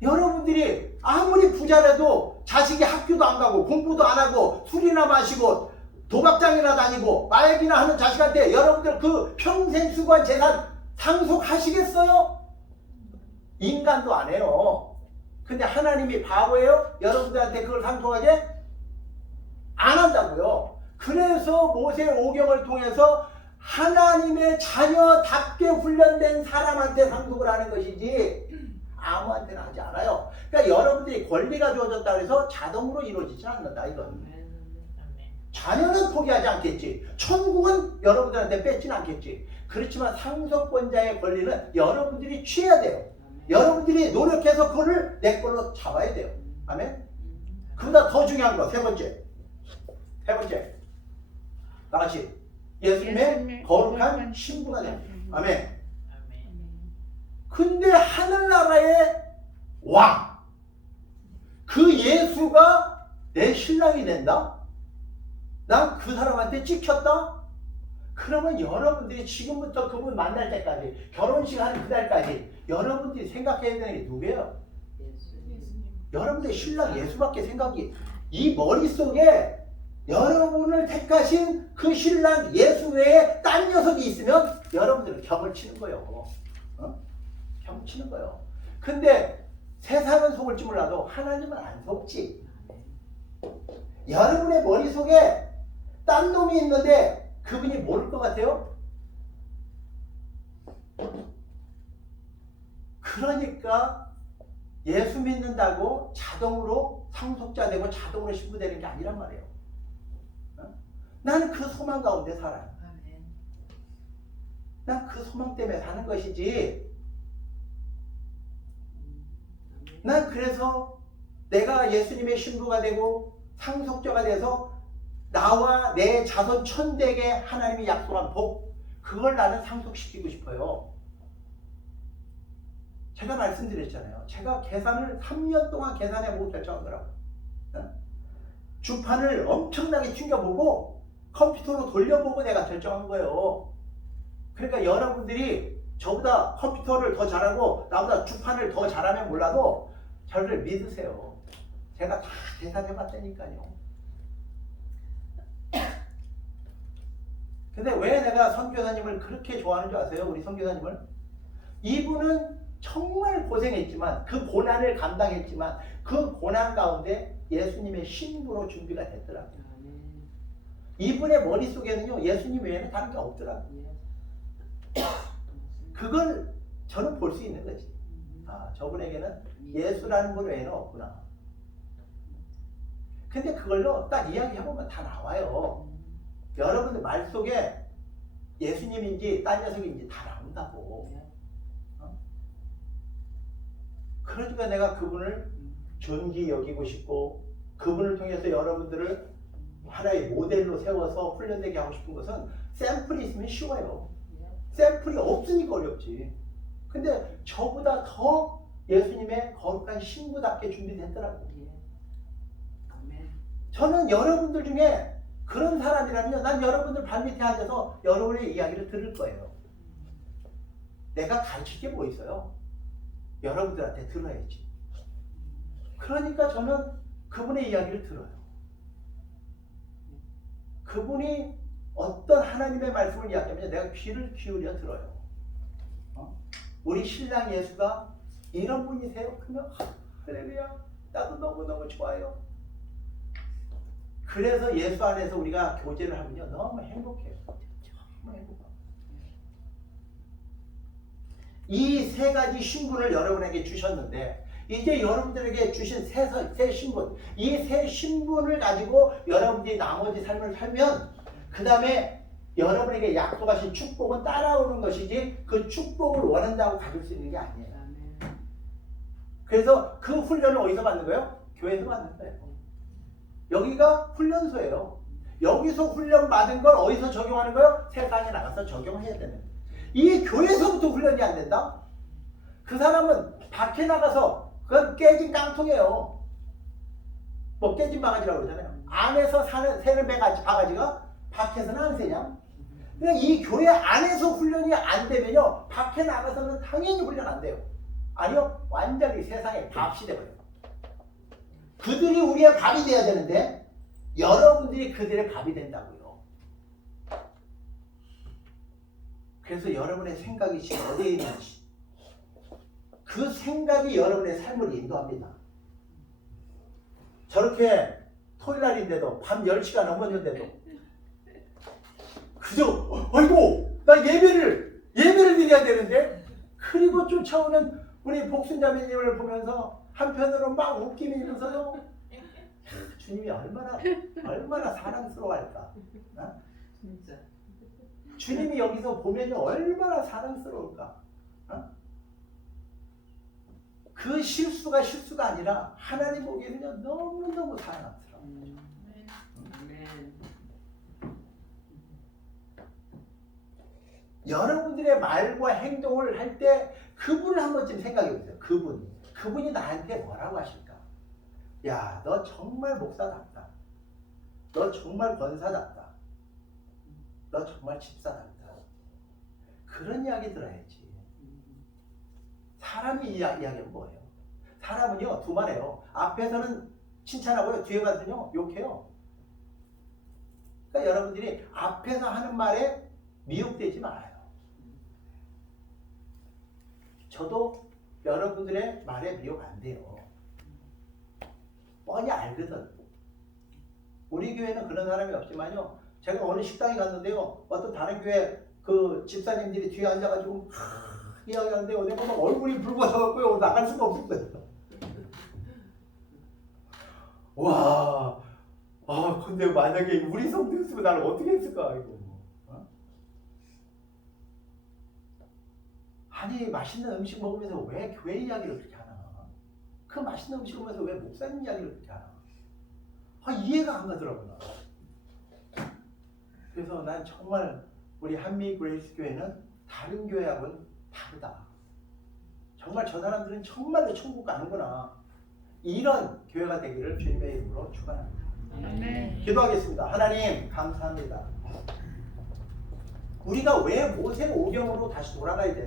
여러분들이 아무리 부자라도 자식이 학교도 안 가고 공부도 안 하고 술이나 마시고 도박장이나 다니고 마약이나 하는 자식한테 여러분들 그 평생 수고한 재산 상속하시겠어요? 인간도 안 해요. 근데 하나님이 바보예요? 여러분들한테 그걸 상속하게? 안 한다고요. 그래서 모세오경을 통해서 하나님의 자녀답게 훈련된 사람한테 상속을 하는 것이지 아무한테나 하지 않아요. 그러니까 여러분들이 권리가 주어졌다고 해서 자동으로 이루어지지 않는다 이건. 자녀는 포기하지 않겠지. 천국은 여러분들한테 뺏지는 않겠지. 그렇지만 상속권자의 권리는 여러분들이 취해야 돼요. 여러분들이 노력해서 그거를 내 걸로 잡아야 돼요. 아멘. 그보다 더 중요한 거 세 번째. 다 같이 예수님의 거룩한 신부가 됩니다. 아멘. 근데 하늘나라의 왕, 그 예수가 내 신랑이 된다? 난 그 사람한테 찍혔다? 그러면 여러분들이 지금부터 그분 만날 때까지, 결혼식 하는 그날까지 여러분들이 생각해야 되는 게 누구예요? 예수님. 여러분들의 신랑 예수밖에 생각이, 이 머릿속에 여러분을 택하신 그 신랑 예수 외에 딴 녀석이 있으면 여러분들은 경을 치는 거예요. 경을 치는 거예요. 근데 세상은 속을지 몰라도 하나님은 안 속지. 여러분의 머릿속에 딴 놈이 있는데 그분이 모를 것 같아요? 그러니까 예수 믿는다고 자동으로 상속자 되고 자동으로 신부 되는 게 아니란 말이에요. 나는 그 소망 가운데 살아요. 난 그 소망 때문에 사는 것이지. 난 그래서 내가 예수님의 신부가 되고 상속자가 돼서 나와 내 자손 천대에게 하나님이 약속한 복, 그걸 나는 상속시키고 싶어요. 제가 말씀드렸잖아요. 제가 계산을 3년 동안 계산해보고 결정한 거라고. 주판을 엄청나게 튕겨보고 컴퓨터로 돌려보고 내가 결정한 거예요. 그러니까 여러분들이 저보다 컴퓨터를 더 잘하고 나보다 주판을 더 잘하면 몰라도 저를 믿으세요. 제가 다 계산해봤다니까요. 근데 왜 내가 선교사님을 그렇게 좋아하는 줄 아세요? 우리 선교사님을? 이분은 정말 고생했지만, 그 고난을 감당했지만 그 고난 가운데 예수님의 신부로 준비가 됐더라고요. 이분의 머릿속에는요, 예수님 외에는 다른 게 없더라고요. 그걸 저는 볼 수 있는 거지. 아, 저분에게는 예수라는 분 외에는 없구나. 근데 그걸로 딱 이야기해보면 다 나와요. 여러분들 말 속에 예수님인지 딴 녀석인지 다 나온다고. 그러니까 내가 그분을 존귀 여기고 싶고, 그분을 통해서 여러분들을 하나의 모델로 세워서 훈련되게 하고 싶은 것은, 샘플이 있으면 쉬워요. 샘플이 없으니까 어렵지. 근데 저보다 더 예수님의 거룩한 신부답게 준비됐더라고요. 저는 여러분들 중에 그런 사람이라면 난 여러분들 발밑에 앉아서 여러분의 이야기를 들을 거예요. 내가 가르칠 게 뭐 있어요? 여러분들한테 들어야지. 그러니까 저는 그분의 이야기를 들어요. 그분이 어떤 하나님의 말씀을 이야기하면 내가 귀를 기울여 들어요. 우리 신랑 예수가 이런 분이세요? 그러면 할렐루야, 나도 너무너무 좋아요. 그래서 예수 안에서 우리가 교제를 하면요, 너무 행복해요. 너무 행복해요. 이 세 가지 신분을 여러분에게 주셨는데, 이제 여러분들에게 주신 새 신분, 이 새 신분을 가지고 여러분들이 나머지 삶을 살면, 그 다음에 여러분에게 약속하신 축복은 따라오는 것이지, 그 축복을 원한다고 가질 수 있는 게 아니에요. 그래서 그 훈련을 어디서 받는 거예요? 교회에서 받는 거예요. 여기가 훈련소예요. 여기서 훈련 받은 걸 어디서 적용하는 거예요? 세상에 나가서 적용해야 되는 거예요. 이 교회에서부터 훈련이 안 된다? 그 사람은 밖에 나가서, 그건 깨진 깡통이에요. 뭐 깨진 바가지라고 그러잖아요. 안에서 새는 바가지가 밖에서는 안 새냐? 그러니까 이 교회 안에서 훈련이 안 되면요, 밖에 나가서는 당연히 훈련 안 돼요. 아니요, 완전히 세상의 밥이 돼버려요. 그들이 우리의 밥이 돼야 되는데 여러분들이 그들의 밥이 된다고요. 그래서 여러분의 생각이 지금 어디에 있는지, 그 생각이 여러분의 삶을 인도합니다. 저렇게 토요일날인데도 밤 10시가 넘었는데도 그저 아이고 나 예배를 드려야 되는데, 그리고 쫓아오는 우리 복순자매님을 보면서 한편으로 막 웃기면서도 주님이 얼마나 사랑스러워할까. 어? 진짜. 주님이 여기서 보면 얼마나 사랑스러울까. 어? 그 실수가 아니라 하나님 보기에는요 너무너무 사랑스러워. 아멘. 여러분들의 말과 행동을 할 때 그분을 한 번쯤 생각해 보세요. 그분이 나한테 뭐라고 하실까? 야, 너 정말 목사답다. 너 정말 권사답다. 너 정말 집사답다. 그런 이야기 들어야지. 사람이 이야기하면 뭐예요? 사람은요 두말해요. 앞에서는 칭찬하고요, 뒤에 가서는요 욕해요. 그러니까 여러분들이 앞에서 하는 말에 미혹되지 말아요. 저도 여러분들의 말에 미혹 안 돼요. 뻔히 알거든. 우리 교회는 그런 사람이 없지만요. 제가 어느 식당에 갔는데요. 어떤 다른 교회 그 집사님들이 뒤에 앉아가지고 이야기하는데 내가 막 얼굴이 붉어져갖고요. 나갈 수가 없었어요. 와, 근데 만약에 우리 성도였으면 나를 어떻게 했을까 이거. 어? 아니 맛있는 음식 먹으면서 왜 교회 이야기를 그렇게 하나? 그 맛있는 음식 먹으면서 왜 목사님 이야기를 그렇게 하나? 이해가 안 가더라고요. 그래서 난 정말 우리 한미 그레이스 교회는 다른 교회하고는 다르다. 정말 저 사람들은 정말로 천국 가는구나. 이런 교회가 되기를 주님의 이름으로 축원합니다. 아멘. 기도하겠습니다. 하나님 감사합니다. 우리가 왜 모세 오경으로 다시 돌아가야 되나?